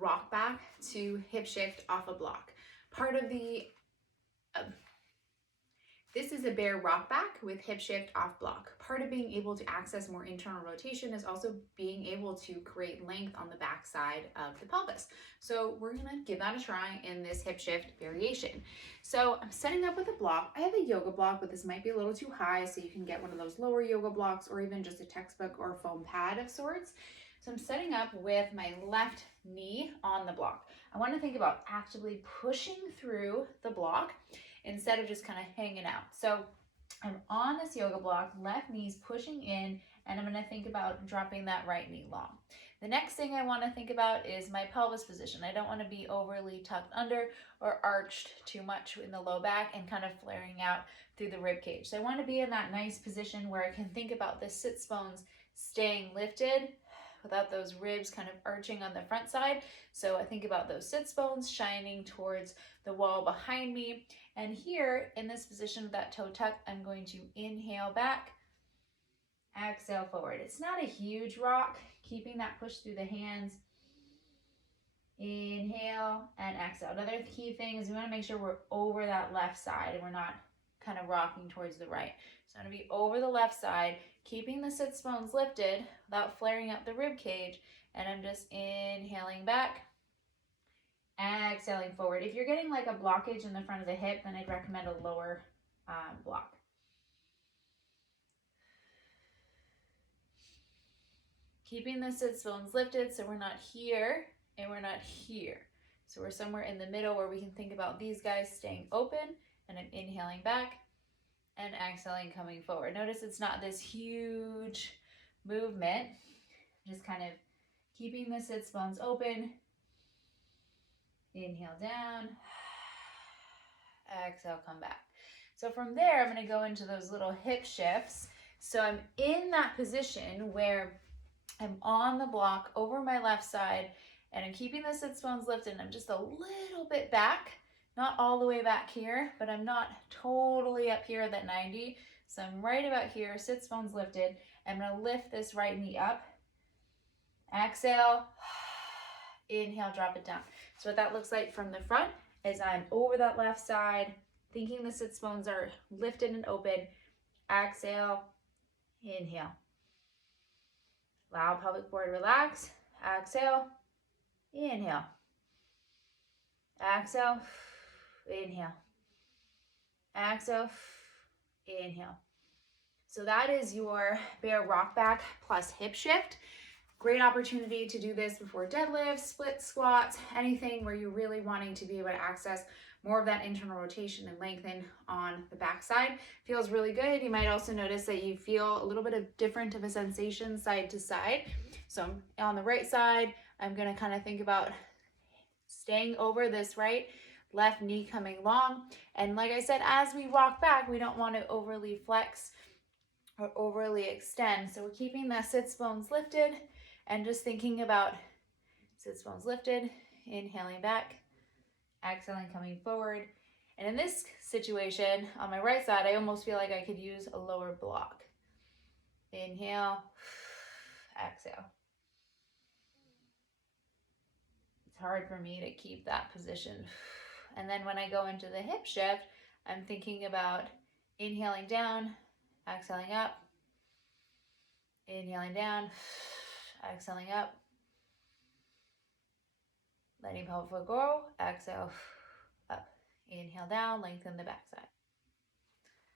rock back to hip shift off a block. Part of the, this is a bear rock back with hip shift off block. Part of being able to access more internal rotation is also being able to create length on the back side of the pelvis. So we're gonna give that a try in this hip shift variation. So I'm setting up with a block. I have a yoga block, but this might be a little too high, so you can get one of those lower yoga blocks or even just a textbook or a foam pad of sorts. So I'm setting up with my left knee on the block. I want to think about actively pushing through the block instead of just kind of hanging out. So I'm on this yoga block, left knee's pushing in, and I'm going to think about dropping that right knee long. The next thing I want to think about is my pelvis position. I don't want to be overly tucked under or arched too much in the low back and kind of flaring out through the rib cage. So I want to be in that nice position where I can think about the sits bones staying lifted without those ribs kind of arching on the front side. So I think about those sits bones shining towards the wall behind me. And here in this position with that toe tuck, I'm going to inhale back, exhale forward. It's not a huge rock, keeping that push through the hands. Inhale and exhale. Another key thing is we want to make sure we're over that left side and we're not kind of rocking towards the right. So I'm going to be over the left side, keeping the sits bones lifted without flaring out the rib cage, and I'm just inhaling back, exhaling forward. If you're getting like a blockage in the front of the hip, then I'd recommend a lower block. Keeping the sits bones lifted so we're not here and we're not here. So we're somewhere in the middle where we can think about these guys staying open, and I'm inhaling back and exhaling, coming forward. Notice it's not this huge movement, just kind of keeping the sits bones open. Inhale down, exhale, come back. So from there, I'm going to go into those little hip shifts. So I'm in that position where I'm on the block over my left side, and I'm keeping the sits bones lifted, and I'm just a little bit back. Not all the way back here, but I'm not totally up here at that 90. So I'm right about here, sits bones lifted. I'm gonna lift this right knee up. Exhale, inhale, drop it down. So what that looks like from the front is I'm over that left side, thinking the sits bones are lifted and open. Exhale, inhale. Allow pelvic floor to relax. Exhale, inhale. Exhale. Inhale, exhale, inhale. So that is your bear rock back plus hip shift. Great opportunity to do this before deadlifts, split squats, anything where you're really wanting to be able to access more of that internal rotation and lengthen on the backside. Feels really good. You might also notice that you feel a little bit of different of a sensation side to side. So on the right side, I'm gonna kind of think about staying over this right left knee coming long. And like I said, as we rock back, we don't want to overly flex or overly extend. So we're keeping the sits bones lifted and just thinking about sits bones lifted, inhaling back, exhaling, coming forward. And in this situation, on my right side, I almost feel like I could use a lower block. Inhale, exhale. It's hard for me to keep that position. And then when I go into the hip shift, I'm thinking about inhaling down, exhaling up, inhaling down, exhaling up, letting pelvic floor go, exhale, up, inhale down, lengthen the backside.